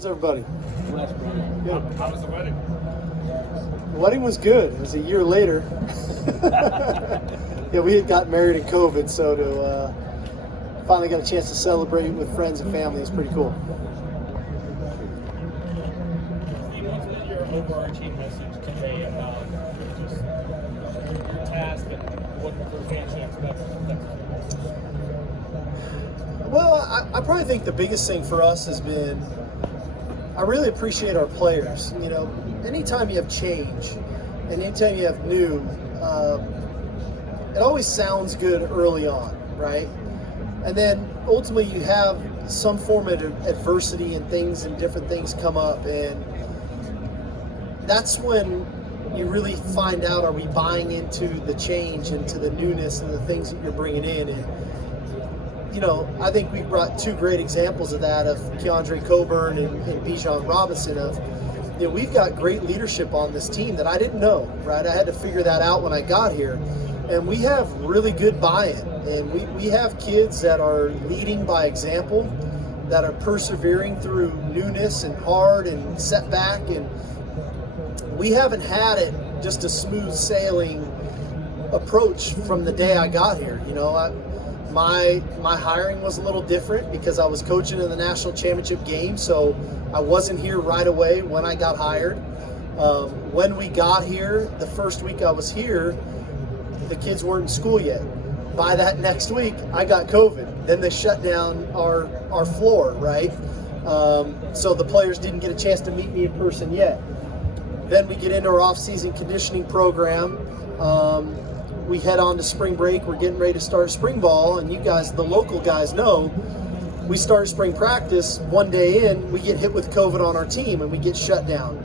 How's everybody? Blessed, brother. Good. How was the wedding? The wedding was good. It was a year later. Yeah, we had gotten married in COVID, so to finally got a chance to celebrate with friends and family is pretty cool. Steve, what's been your overarching message today about just your task and what the fans should expect from Texas? Well, I probably think the biggest thing for us has been, I really appreciate our players. You know, anytime you have change and anytime you have new, it always sounds good early on, right? And then ultimately you have some form of adversity and things and different things come up, and that's when you really find out, are we buying into the change, into the newness and the things that you're bringing in. And you know, I think we brought two great examples of that, of Keandre Coburn and Bijan Robinson. Of, you know, we've got great leadership on this team that I didn't know, right? I had to figure that out when I got here. And we have really good buy-in. And we have kids that are leading by example, that are persevering through newness and hard and setback. And we haven't had it just a smooth sailing approach from the day I got here. You know, My hiring was a little different because I was coaching in the national championship game, so I wasn't here right away when I got hired. When we got here, the first week I was here, the kids weren't in school yet. By that next week, I got COVID. Then they shut down our floor, right? So the players didn't get a chance to meet me in person yet. Then we get into our off-season conditioning program. We head on to spring break. We're getting ready to start spring ball, and you guys, the local guys, know we start spring practice. One day in, we get hit with COVID on our team and we get shut down.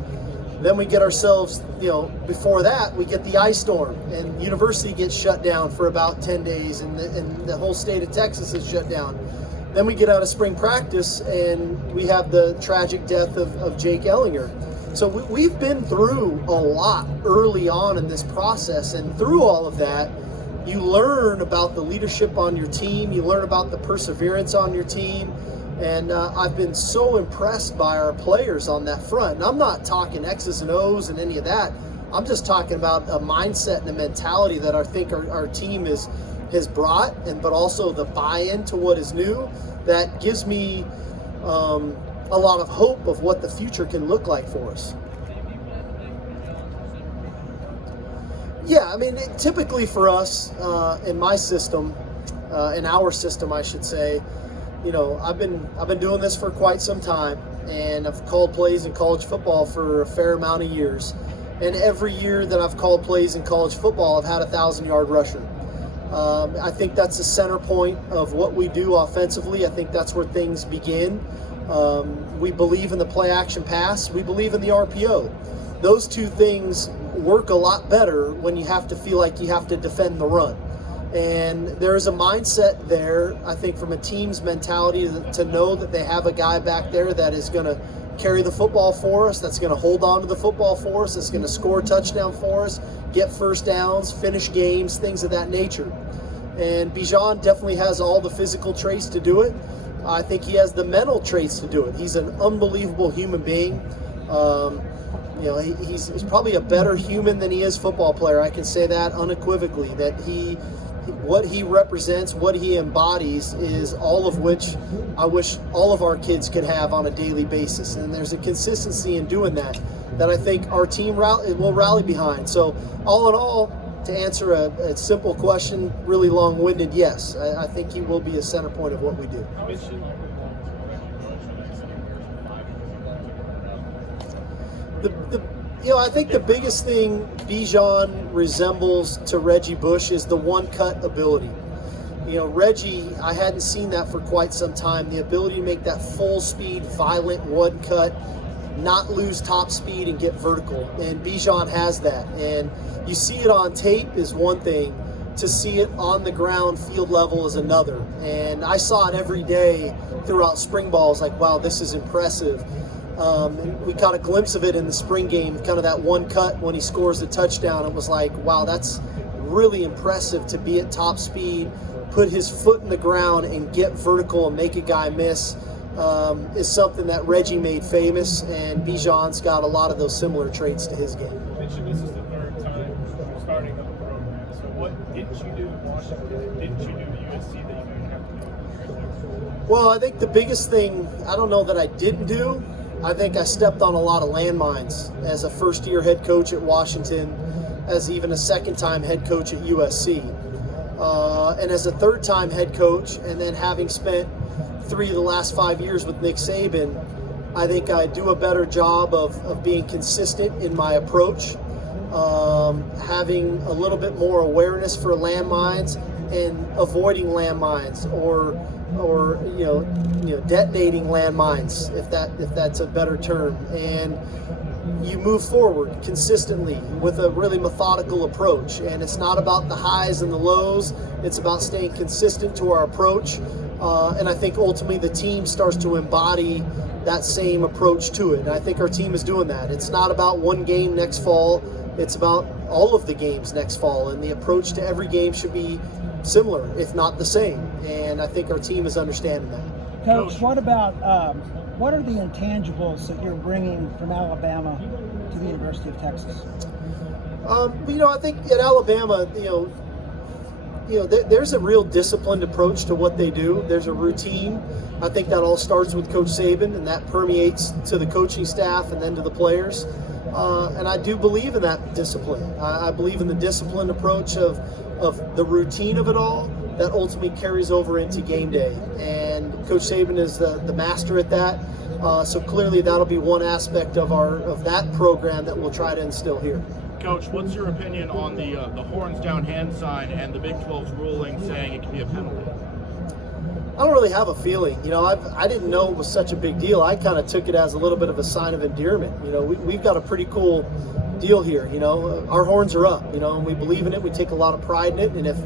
Then we get ourselves, you know, before that we get the ice storm and university gets shut down for about 10 days, and the whole state of Texas is shut down. Then we get out of spring practice and we have the tragic death of Jake Ellinger. So we've been through a lot early on in this process, and through all of that, you learn about the leadership on your team, you learn about the perseverance on your team, and I've been so impressed by our players on that front. And I'm not talking X's and O's and any of that. I'm just talking about a mindset and a mentality that I think our team has brought, but also the buy-in to what is new that gives me a lot of hope of what the future can look like for us. Yeah, I mean, typically for us, in my system, in our system, I should say, you know, I've been doing this for quite some time, and I've called plays in college football for a fair amount of years. And every year that I've called plays in college football, I've had a 1,000-yard rusher. I think that's the center point of what we do offensively. I think that's where things begin. We believe in the play action pass. We believe in the RPO. Those two things work a lot better when you have to feel like you have to defend the run. And there's a mindset there, I think, from a team's mentality to know that they have a guy back there that is going to carry the football for us, that's going to hold on to the football for us, that's going to score a touchdown for us, get first downs, finish games, things of that nature. And Bijan definitely has all the physical traits to do it. I think he has the mental traits to do it. He's an unbelievable human being. You know, he's probably a better human than he is football player. I can say that unequivocally, that what he represents, what he embodies is all of which I wish all of our kids could have on a daily basis. And there's a consistency in doing that I think our team will rally behind. So all in all, to answer a simple question, really long-winded, yes, I think he will be a center point of what we do. You know, I think the biggest thing Bijan resembles to Reggie Bush is the one-cut ability. You know, Reggie, I hadn't seen that for quite some time, the ability to make that full-speed, violent one-cut, not lose top speed and get vertical. And Bijan has that. And you see it on tape is one thing, to see it on the ground, field level, is another. And I saw it every day throughout spring ball. It's like, wow, this is impressive. And we caught a glimpse of it in the spring game, kind of that one cut when he scores the touchdown. It was like, wow, that's really impressive to be at top speed, put his foot in the ground and get vertical and make a guy miss. is something that Reggie made famous, and Bijan's got a lot of those similar traits to his game. You mentioned this is the third time starting up the program. So what didn't you do in Washington? Didn't you do at USC that you're going to have to do? Well, I think the biggest thing, I don't know that I didn't do, I think I stepped on a lot of landmines as a first-year head coach at Washington, as even a second-time head coach at USC. And as a third-time head coach, and then having spent 3 of the last 5 years with Nick Saban, I think I do a better job of being consistent in my approach, having a little bit more awareness for landmines and avoiding landmines, or detonating landmines, if that's a better term. And you move forward consistently with a really methodical approach, and it's not about the highs and the lows, it's about staying consistent to our approach, and I think ultimately the team starts to embody that same approach to it, and I think our team is doing that. It's not about one game next fall, it's about all of the games next fall, and the approach to every game should be similar, if not the same, and I think our team is understanding that. Coach, what about what are the intangibles that you're bringing from Alabama to the University of Texas? I think at Alabama, there's a real disciplined approach to what they do. There's a routine. I think that all starts with Coach Saban, and that permeates to the coaching staff and then to the players. And I do believe in that discipline. I believe in the disciplined approach of the routine of it all that ultimately carries over into game day. And Coach Saban is the master at that. So clearly that'll be one aspect of that program that we'll try to instill here. Coach, what's your opinion on the horns down hand sign and the Big 12's ruling saying it can be a penalty? I don't really have a feeling. I didn't know it was such a big deal. I kind of took it as a little bit of a sign of endearment. We've got a pretty cool deal here. Our horns are up, and we believe in it. We take a lot of pride in it. And if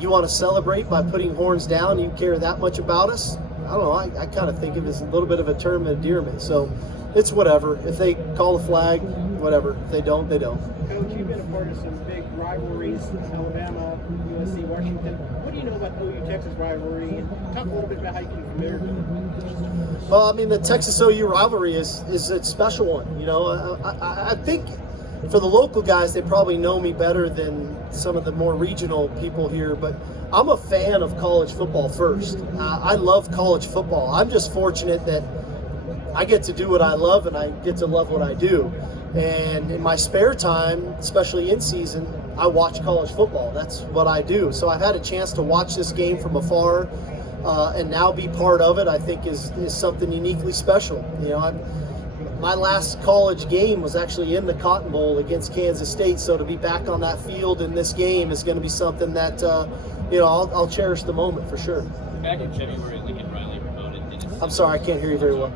you want to celebrate by putting horns down, you care that much about us, I don't know. I kind of think of it as a little bit of a term of endearment. So it's whatever. If they call the flag, whatever. If they don't, they don't. Coach, you've been a part of some big rivalries, Alabama, USC, Washington. What do you know about the OU-Texas rivalry? And talk a little bit about how you can be familiar with it. Well, the Texas OU rivalry is a special one. I think for the local guys, they probably know me better than some of the more regional people here, but I'm a fan of college football first. I love college football. I'm just fortunate that I get to do what I love, and I get to love what I do. And in my spare time, especially in season, I watch college football. That's what I do. So I've had a chance to watch this game from afar, and now be part of it, I think is something uniquely special. My last college game was actually in the Cotton Bowl against Kansas State, so to be back on that field in this game is going to be something that, I'll cherish the moment for sure. Back in February, Lincoln Riley promoted Dennis. I'm sorry, I can't hear you very well.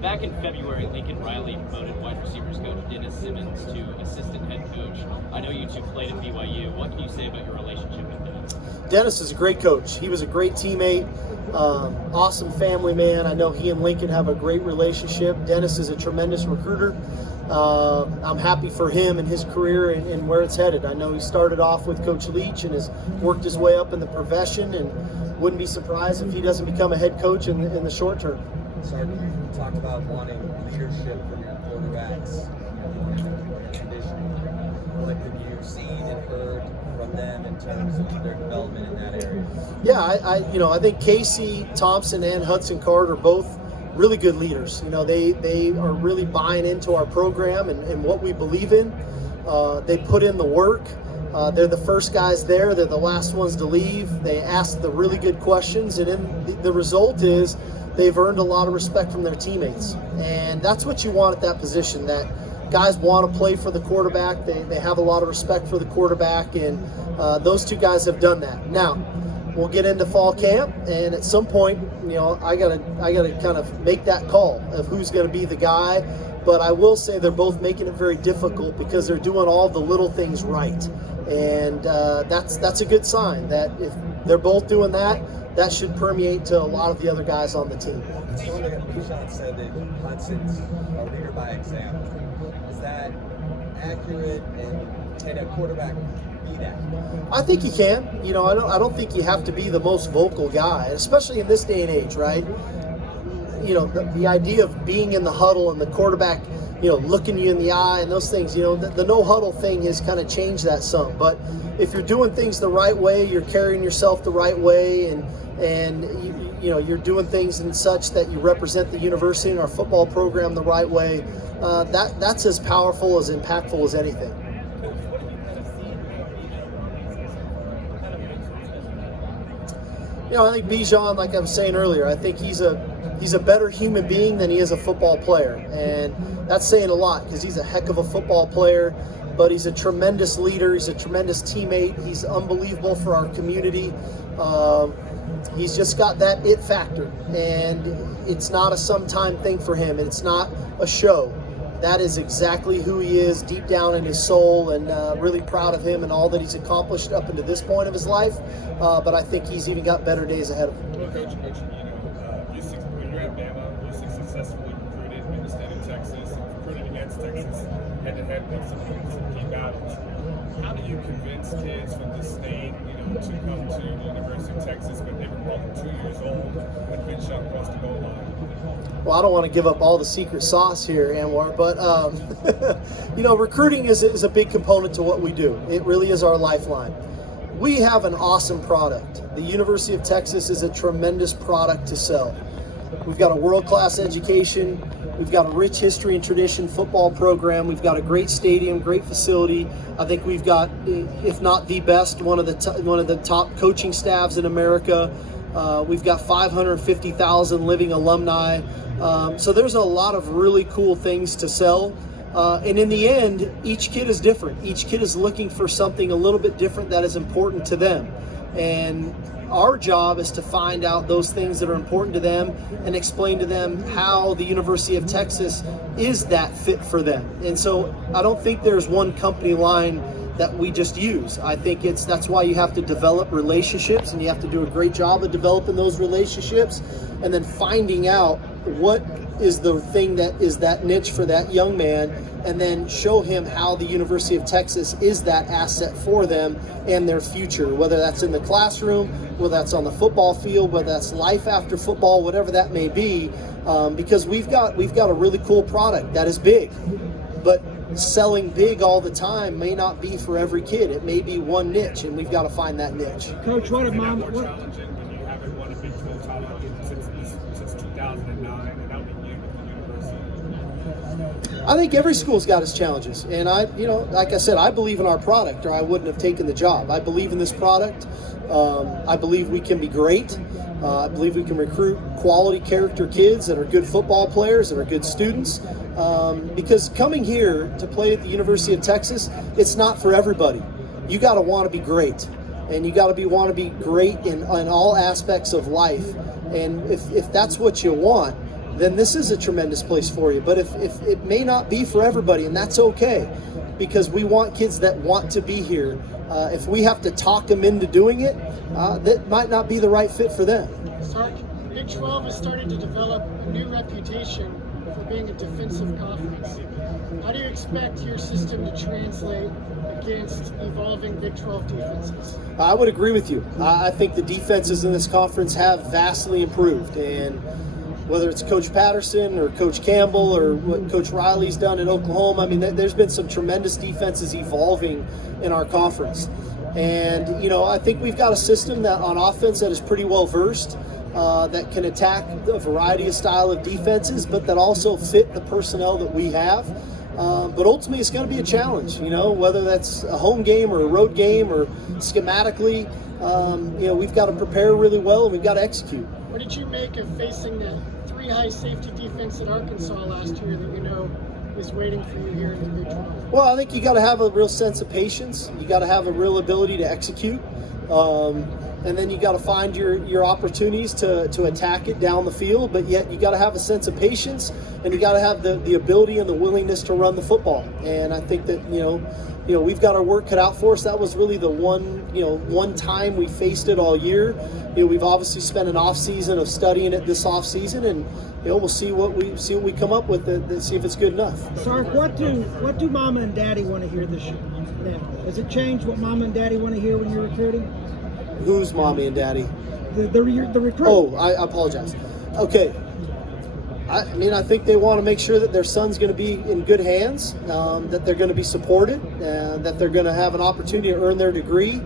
Back in February, Lincoln Riley promoted wide receivers coach Dennis Simmons to assistant head coach. I know you two played at BYU. What can you say about your relationship with Dennis? Dennis is a great coach. He was a great teammate, awesome family man. I know he and Lincoln have a great relationship. Dennis is a tremendous recruiter. I'm happy for him and his career and where it's headed. I know he started off with Coach Leach and has worked his way up in the profession, and wouldn't be surprised if he doesn't become a head coach in the short term. Sark, you talk about wanting leadership from your quarterbacks, and conditioning. What have you seen and heard from them in terms of their development in that area? Yeah, I think Casey Thompson and Hudson Card are both really good leaders. They are really buying into our program and what we believe in. They put in the work. They're the first guys there. They're the last ones to leave. They ask the really good questions, and then the result is they've earned a lot of respect from their teammates. And that's what you want at that position, that guys want to play for the quarterback. They have a lot of respect for the quarterback, and those two guys have done that. Now, we'll get into fall camp, and at some point, I gotta kind of make that call of who's going to be the guy. But I will say they're both making it very difficult because they're doing all the little things right, and that's a good sign. That if they're both doing that, that should permeate to a lot of the other guys on the team. Bijan said that Hudson's a leader by example. Is that accurate, and can a quarterback be that? I think you can. I don't think you have to be the most vocal guy, especially in this day and age, right? the idea of being in the huddle and the quarterback, looking you in the eye and those things, the no huddle thing has kind of changed that some. But if you're doing things the right way, you're carrying yourself the right way, and you're doing things in such that you represent the university and our football program the right way, that's as powerful, as impactful as anything. I think Bijan, like I was saying earlier, I think he's a better human being than he is a football player. And that's saying a lot, because he's a heck of a football player, but he's a tremendous leader. He's a tremendous teammate. He's unbelievable for our community. He's just got that it factor, and it's not a sometime thing for him. It's not a show. That is exactly who he is deep down in his soul, and really proud of him and all that he's accomplished up until this point of his life. But I think he's even got better days ahead of him. Well, Coach, when you're at Bama, you're successfully recruited in the state of Texas, recruited against Texas head-to-head with some key battles. How do you convince kids from this state, to come to the University of Texas when they were only 2 years old when Bijan crossed the goal line? Well, I don't want to give up all the secret sauce here, Anwar, but recruiting is a big component to what we do. It really is our lifeline. We have an awesome product. The University of Texas is a tremendous product to sell. We've got a world-class education. We've got a rich history and tradition football program. We've got a great stadium, great facility. I think we've got, if not the best, one of the top coaching staffs in America. We've got 550,000 living alumni. So there's a lot of really cool things to sell. And in the end, each kid is different. Each kid is looking for something a little bit different that is important to them. And our job is to find out those things that are important to them and explain to them how the University of Texas is that fit for them. And so I don't think there's one company line that we just use. I think that's why you have to develop relationships, and you have to do a great job of developing those relationships and then finding out what is the thing that is that niche for that young man, and then show him how the University of Texas is that asset for them and their future, whether that's in the classroom, whether that's on the football field, whether that's life after football, whatever that may be, because we've got a really cool product that is big, but selling big all the time may not be for every kid. It may be one niche, and we've got to find that niche. Coach, what Challenging when you haven't won a Big 12 title since 2009, and that would be you with the university. I think every school's got its challenges, and like I said, I believe in our product, or I wouldn't have taken the job. I believe in this product. I believe we can be great. I believe we can recruit quality character kids that are good football players, that are good students. Because coming here to play at the University of Texas, it's not for everybody. You got to want to be great, and you got to want to be great in all aspects of life. And if that's what you want, then this is a tremendous place for you. But if it may not be for everybody, and that's okay, because we want kids that want to be here. If we have to talk them into doing it, that might not be the right fit for them. Sark, Big 12 has started to develop a new reputation for being a defensive conference. How do you expect your system to translate against evolving Big 12 defenses? I would agree with you. I think the defenses in this conference have vastly improved, and whether it's Coach Patterson or Coach Campbell or what Coach Riley's done at Oklahoma, I mean, there's been some tremendous defenses evolving in our conference. And, I think we've got a system that on offense that is pretty well versed, that can attack a variety of style of defenses, but that also fit the personnel that we have. But ultimately, it's going to be a challenge, whether that's a home game or a road game or schematically, we've got to prepare really well, and we've got to execute. What did you make of facing that three-high safety defense at Arkansas last year that is waiting for you here in the Big 12? Well, I think you got to have a real sense of patience. You got to have a real ability to execute. And then you got to find your opportunities to attack it down the field, but yet you got to have a sense of patience, and you got to have the ability and the willingness to run the football. And I think that we've got our work cut out for us. That was really the one time we faced it all year. We've obviously spent an off season of studying it this off season, and we'll see what we come up with and see if it's good enough. Sark, what do Mama and Daddy want to hear this year? Now, has it changed what Mama and Daddy want to hear when you're recruiting? Who's Mommy and Daddy? The recruit. Oh, I apologize. Okay. I mean, I think they want to make sure that their son's going to be in good hands, that they're going to be supported, that they're going to have an opportunity to earn their degree,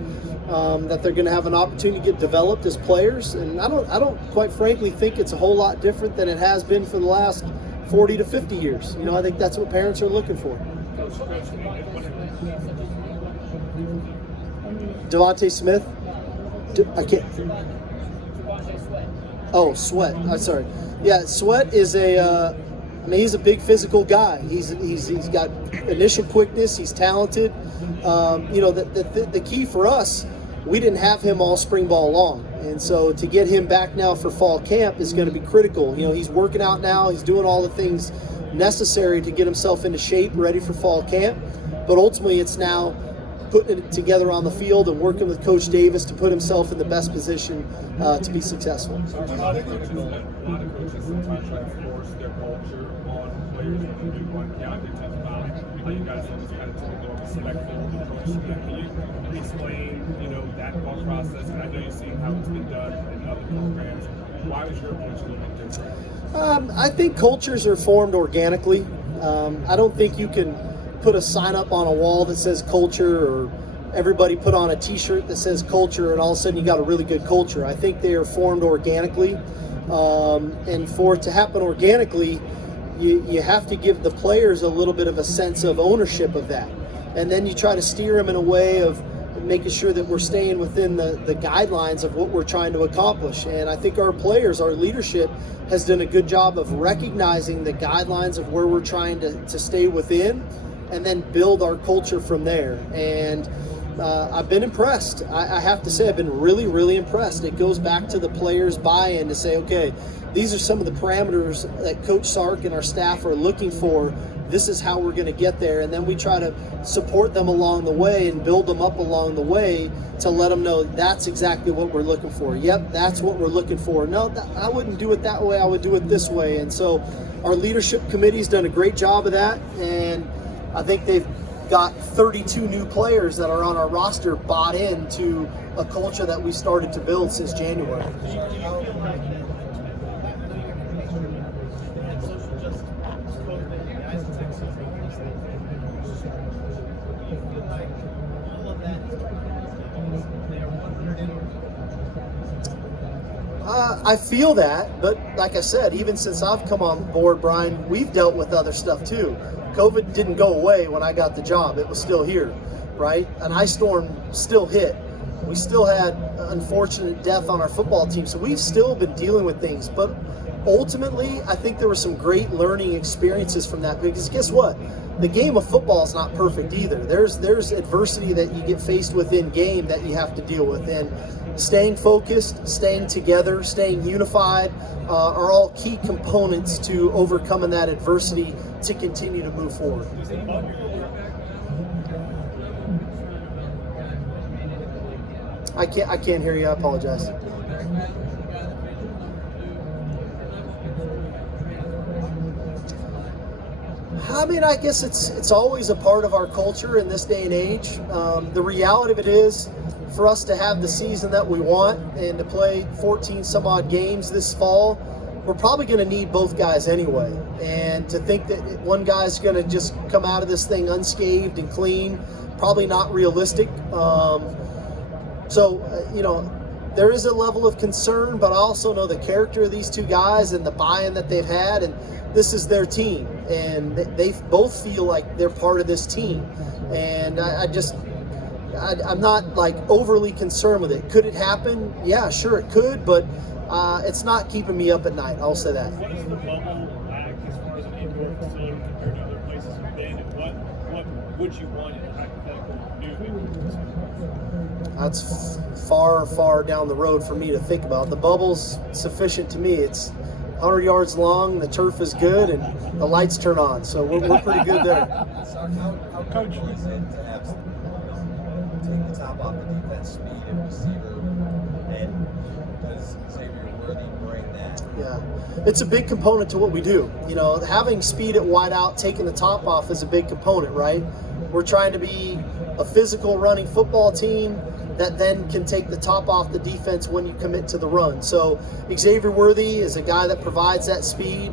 that they're going to have an opportunity to get developed as players. And I don't quite frankly think it's a whole lot different than it has been for the last 40 to 50 years. You know, I think that's what parents are looking for. Devontae Smith? I can't. Oh, Sweat. I'm sorry. Yeah, Sweat is I mean, he's a big physical guy. He's got initial quickness. He's talented. You know, the key for us, we didn't have him all spring ball long. And so to get him back now for fall camp is going to be critical. You know, he's working out now. He's doing all the things necessary to get himself into shape, ready for fall camp. But ultimately, it's now putting it together on the field and working with Coach Davis to put himself in the best position to be successful. A lot of coaches sometimes try to force their culture on players when you do one count. They talk about how you guys always kind of take more respectful approach to that. Can you explain, you know, that thought process? And I know you've seen how it's been done in other programs. Why was your approach a little bit different? I think cultures are formed organically. I don't think you can put a sign up on a wall that says culture, or everybody put on a t-shirt that says culture, and all of a sudden you got a really good culture. I think they are formed organically, and for it to happen organically, you have to give the players a little bit of a sense of ownership of that, and then you try to steer them in a way of making sure that we're staying within the guidelines of what we're trying to accomplish. And I think our players, our leadership, has done a good job of recognizing the guidelines of where we're trying to stay within, and then build our culture from there. And I've been impressed. I have to say, I've been really, really impressed. It goes back to the players' buy-in to say, okay, these are some of the parameters that Coach Sark and our staff are looking for. This is how we're going to get there. And then we try to support them along the way and build them up along the way to let them know that's exactly what we're looking for. Yep, that's what we're looking for. No, I wouldn't do it that way. I would do it this way. And so our leadership committee's done a great job of that. And I think they've got 32 new players that are on our roster bought into a culture that we started to build since January. I feel that, but like I said, even since I've come on board, Brian, we've dealt with other stuff too. COVID didn't go away when I got the job. It was still here, right? An ice storm still hit. We still had unfortunate death on our football team. So we've still been dealing with things. But ultimately, I think there were some great learning experiences from that. Because guess what? The game of football is not perfect either. There's adversity that you get faced with in game that you have to deal with. And staying focused, staying together, staying unified are all key components to overcoming that adversity to continue to move forward. I can't hear you. I apologize. I mean, I guess it's always a part of our culture in this day and age. The reality of it is, for us to have the season that we want and to play 14 some odd games this fall, we're probably going to need both guys anyway. And to think that one guy's going to just come out of this thing unscathed and clean, probably not realistic. You know, there is a level of concern, but I also know the character of these two guys and the buy-in that they've had, and this is their team, and they both feel like they're part of this team. And I'm not like overly concerned with it. Could it happen? Yeah, sure it could, but it's not keeping me up at night. I'll say that. What is the bubble like as far as an indoor facility compared to other places you've been, and what would you want in a hypothetical new indoor facility? That's far, far down the road for me to think about. The bubble's sufficient to me. It's 100 yards long, the turf is good, and the lights turn on. So we're pretty good there. So how coachable is it to have take the top off the defense, speed and receiver, and does Xavier Worthy bring that? Yeah, it's a big component to what we do. You know, having speed at wideout, taking the top off is a big component, right? We're trying to be a physical running football team, that then can take the top off the defense when you commit to the run. So Xavier Worthy is a guy that provides that speed.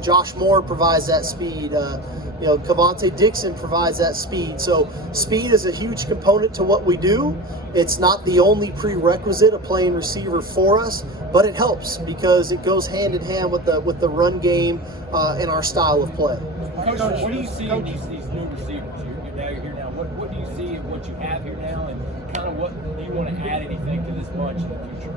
Josh Moore provides that speed. Cavante Dixon provides that speed. So speed is a huge component to what we do. It's not the only prerequisite of playing receiver for us, but it helps because it goes hand in hand with the run game and our style of play. Coach, what do you see in these new receivers? You're here now. What do you see in what you have here now, and kind of what do you want to add anything to this bunch in the future?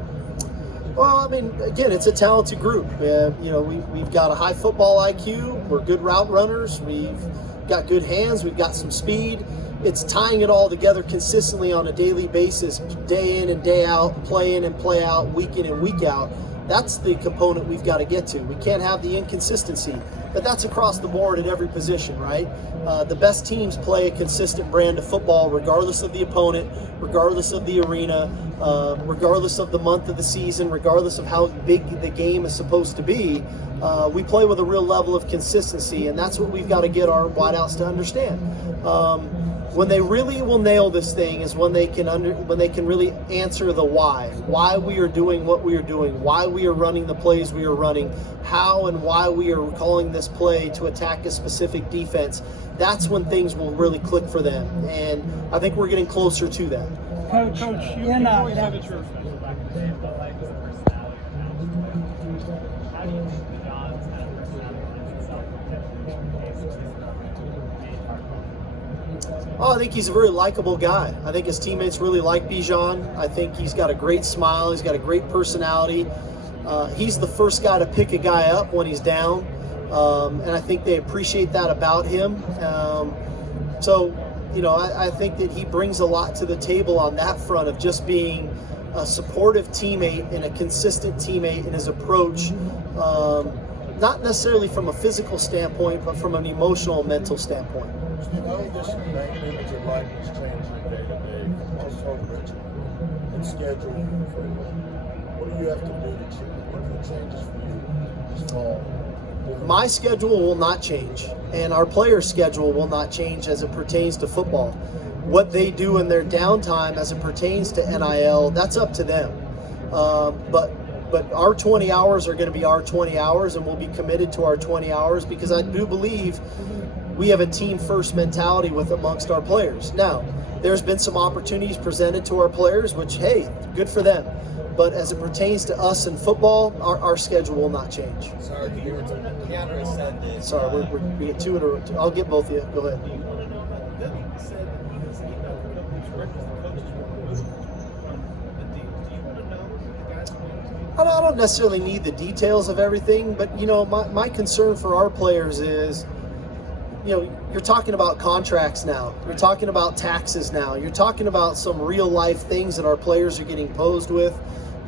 Well, I mean, again, it's a talented group. We've got a high football IQ. We're good route runners. We've got good hands. We've got some speed. It's tying it all together consistently on a daily basis, day in and day out, play in and play out, week in and week out. That's the component we've got to get to. We can't have the inconsistency, but that's across the board at every position, right? The best teams play a consistent brand of football regardless of the opponent, regardless of the arena, regardless of the month of the season, regardless of how big the game is supposed to be. We play with a real level of consistency, and that's what we've got to get our wideouts to understand. When they really will nail this thing is when they can really answer the why we are doing what we are doing, why we are running the plays we are running, how and why we are calling this play to attack a specific defense. That's when things will really click for them, and I think we're getting closer to that. Coach, You always have it your special back in the day, but like the personality now. How do you think Bijan's kind of personality lends itself to Oh, I think he's a very likable guy. I think his teammates really like Bijan. I think he's got a great smile. He's got a great personality. He's the first guy to pick a guy up when he's down, and I think they appreciate that about him. I think that he brings a lot to the table on that front of just being a supportive teammate and a consistent teammate in his approach, not necessarily from a physical standpoint, but from an emotional and mental standpoint. How this image of life is changing day to day, also Richard, and schedule for what do you have to do to change? What are the changes for you this fall? My schedule will not change, and our players' schedule will not change as it pertains to football. What they do in their downtime as it pertains to NIL, that's up to them. But our 20 hours are going to be our 20 hours, and we'll be committed to our 20 hours because I do believe we have a team-first mentality amongst our players. Now, there's been some opportunities presented to our players, which, hey, good for them. But as it pertains to us in football, our schedule will not change. Sorry, Keandre said this. Sorry, we get two in a row. I'll get both of you. Go ahead. I don't necessarily need the details of everything, but my concern for our players is, you're talking about contracts now. You're talking about taxes now. You're talking about some real life things that our players are getting posed with,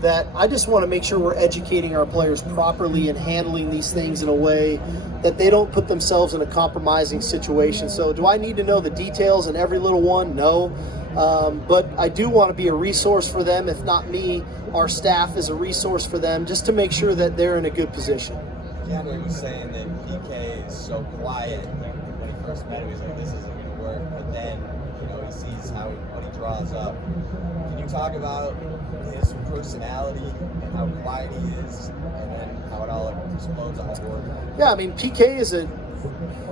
that I just want to make sure we're educating our players properly and handling these things in a way that they don't put themselves in a compromising situation. So do I need to know the details in every little one? No. But I do want to be a resource for them. If not me, our staff is a resource for them just to make sure that they're in a good position. Keandre was saying that PK is so quiet. When he first met him, he was like, this isn't going to work. But then, he sees what he draws up. Can you talk about his personality and how quiet he is, and then how it all explodes on the board? Yeah, I mean, PK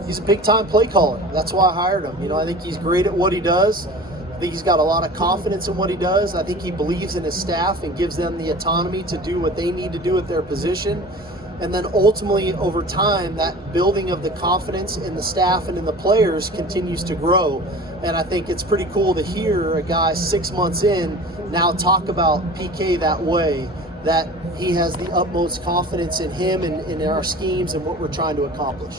he's a big-time play caller. That's why I hired him. I think he's great at what he does. I think he's got a lot of confidence in what he does. I think he believes in his staff and gives them the autonomy to do what they need to do at their position. And then ultimately, over time, that building of the confidence in the staff and in the players continues to grow. And I think it's pretty cool to hear a guy 6 months in now talk about PK that way, that he has the utmost confidence in him and in our schemes and what we're trying to accomplish.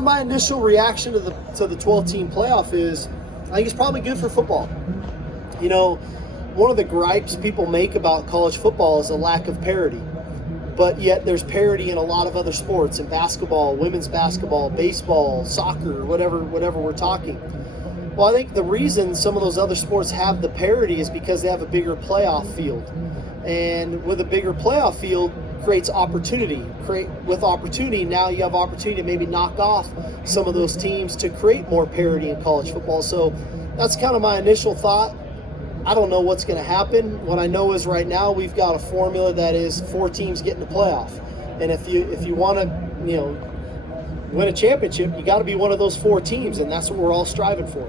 My initial reaction to the 12-team playoff is, I think it's probably good for football. One of the gripes people make about college football is a lack of parity. But yet there's parity in a lot of other sports, in basketball, women's basketball, baseball, soccer, whatever we're talking. Well, I think the reason some of those other sports have the parity is because they have a bigger playoff field. And with a bigger playoff field, creates opportunity. With opportunity, now you have opportunity to maybe knock off some of those teams to create more parity in college football. So that's kind of my initial thought. I don't know what's going to happen. What I know is right now we've got a formula that is 4 teams getting the playoff. And if you want to, win a championship, you got to be one of those 4 teams, and that's what we're all striving for.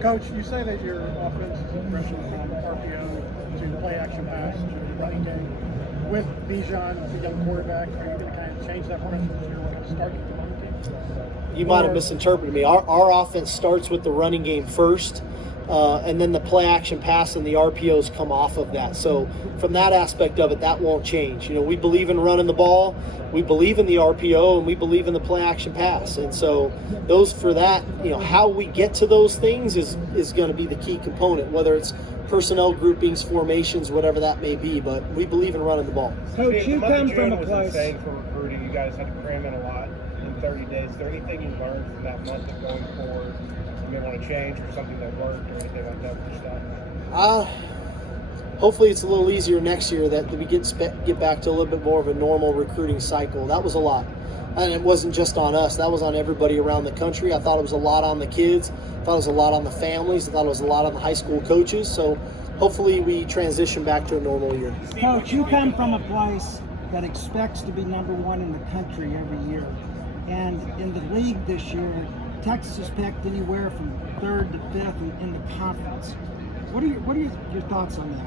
Coach, you say that your offense is progression from RPO to the play action pass to the running game. With Bijan as a young quarterback, are you going to kind of change that progression this year? We're going to start with the running game? You might have misinterpreted me. Our offense starts with the running game first, and then the play action pass and the RPOs come off of that. So from that aspect of it, that won't change. We believe in running the ball, we believe in the RPO, and we believe in the play action pass. And so those for that, how we get to those things is going to be the key component, whether it's personnel groupings, formations, whatever that may be. But we believe in running the ball. Coach, you come from a was place. insane for recruiting. You guys had to cram in a lot in 30 days. Is there anything you learned from that month of going forward you may want to change, or something that worked, or anything like that for staff? Hopefully it's a little easier next year that we get back to a little bit more of a normal recruiting cycle. That was a lot. And it wasn't just on us. That was on everybody around the country. I thought it was a lot on the kids. I thought it was a lot on the families. I thought it was a lot on the high school coaches. So hopefully we transition back to a normal year. Coach, you come from a place that expects to be number 1 in the country every year. And in the league this year, Texas is picked anywhere from 3rd to 5th in the conference. What are your thoughts on that?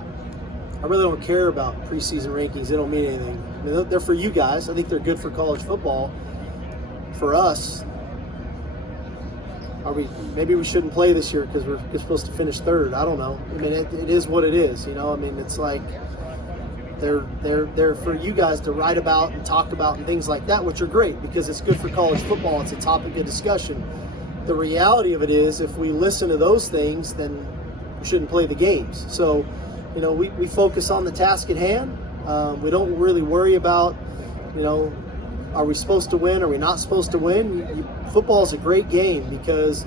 I really don't care about preseason rankings. They don't mean anything. I mean, they're for you guys. I think they're good for college football. For us, maybe we shouldn't play this year because we're supposed to finish 3rd. I don't know. I mean, it is what it is. I mean, it's like they're for you guys to write about and talk about and things like that, which are great because it's good for college football. It's a topic of discussion. The reality of it is, if we listen to those things, then we shouldn't play the games. So, we focus on the task at hand. We don't really worry about, are we supposed to win? Are we not supposed to win? Football is a great game because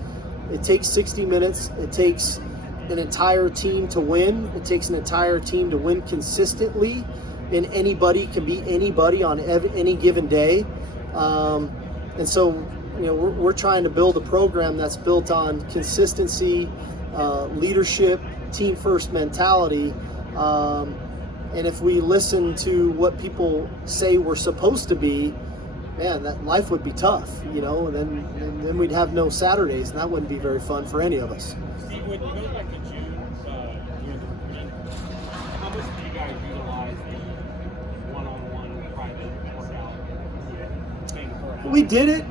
it takes 60 minutes. It takes an entire team to win. It takes an entire team to win consistently, and anybody can beat anybody on any given day. And so, we're trying to build a program that's built on consistency, leadership, team first mentality. And if we listen to what people say we're supposed to be, man, that life would be tough, and then we'd have no Saturdays, and that wouldn't be very fun for any of us. Steve, when you go back to June, how much do you guys utilize the one-on-one private workout? We did it.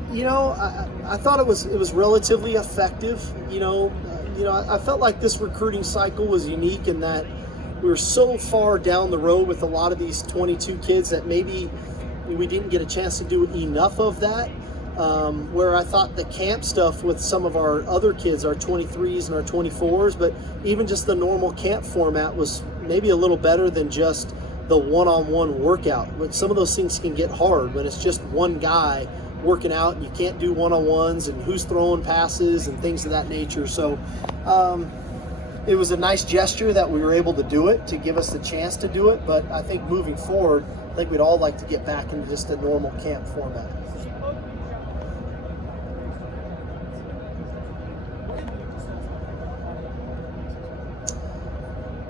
I thought it was relatively effective. I felt like this recruiting cycle was unique in that we were so far down the road with a lot of these 22 kids that maybe we didn't get a chance to do enough of that. Where I thought the camp stuff with some of our other kids, our 23s and our 24s, but even just the normal camp format was maybe a little better than just the one-on-one workout. But some of those things can get hard when it's just one guy working out and you can't do one-on-ones and who's throwing passes and things of that nature. So it was a nice gesture that we were able to do it, to give us the chance to do it. But I think moving forward, I think we'd all like to get back into just a normal camp format.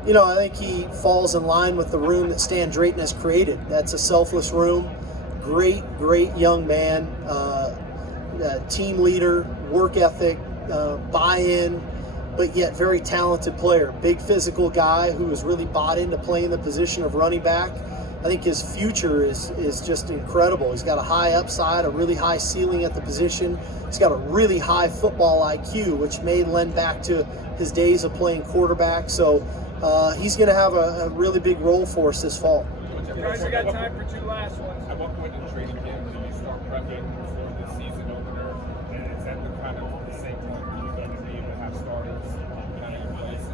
I think he falls in line with the room that Stan Drayton has created. That's a selfless room. Great young man, team leader, work ethic, buy-in, but yet very talented player. Big physical guy who is really bought into playing the position of running back. I think his future is just incredible. He's got a high upside, a really high ceiling at the position. He's got a really high football IQ, which may lend back to his days of playing quarterback. So he's going to have a really big role for us this fall. Guys, we got time for 2 last ones. At what point in training camp do you start prepping for the season opener? And is that the same point where you're going to be able to have starters kind of in place?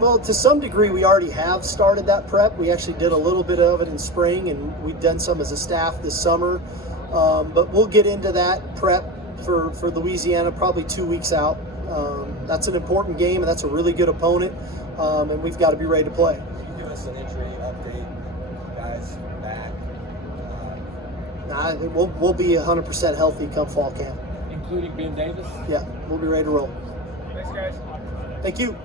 Well, to some degree, we already have started that prep. We actually did a little bit of it in spring, and we've done some as a staff this summer. But we'll get into that prep for Louisiana probably 2 weeks out. That's an important game, and that's a really good opponent, and we've got to be ready to play. Can you give us an injury update, guys guys back? We'll be 100% healthy come fall camp. Including Ben Davis? Yeah, we'll be ready to roll. Thanks, guys. Thank you.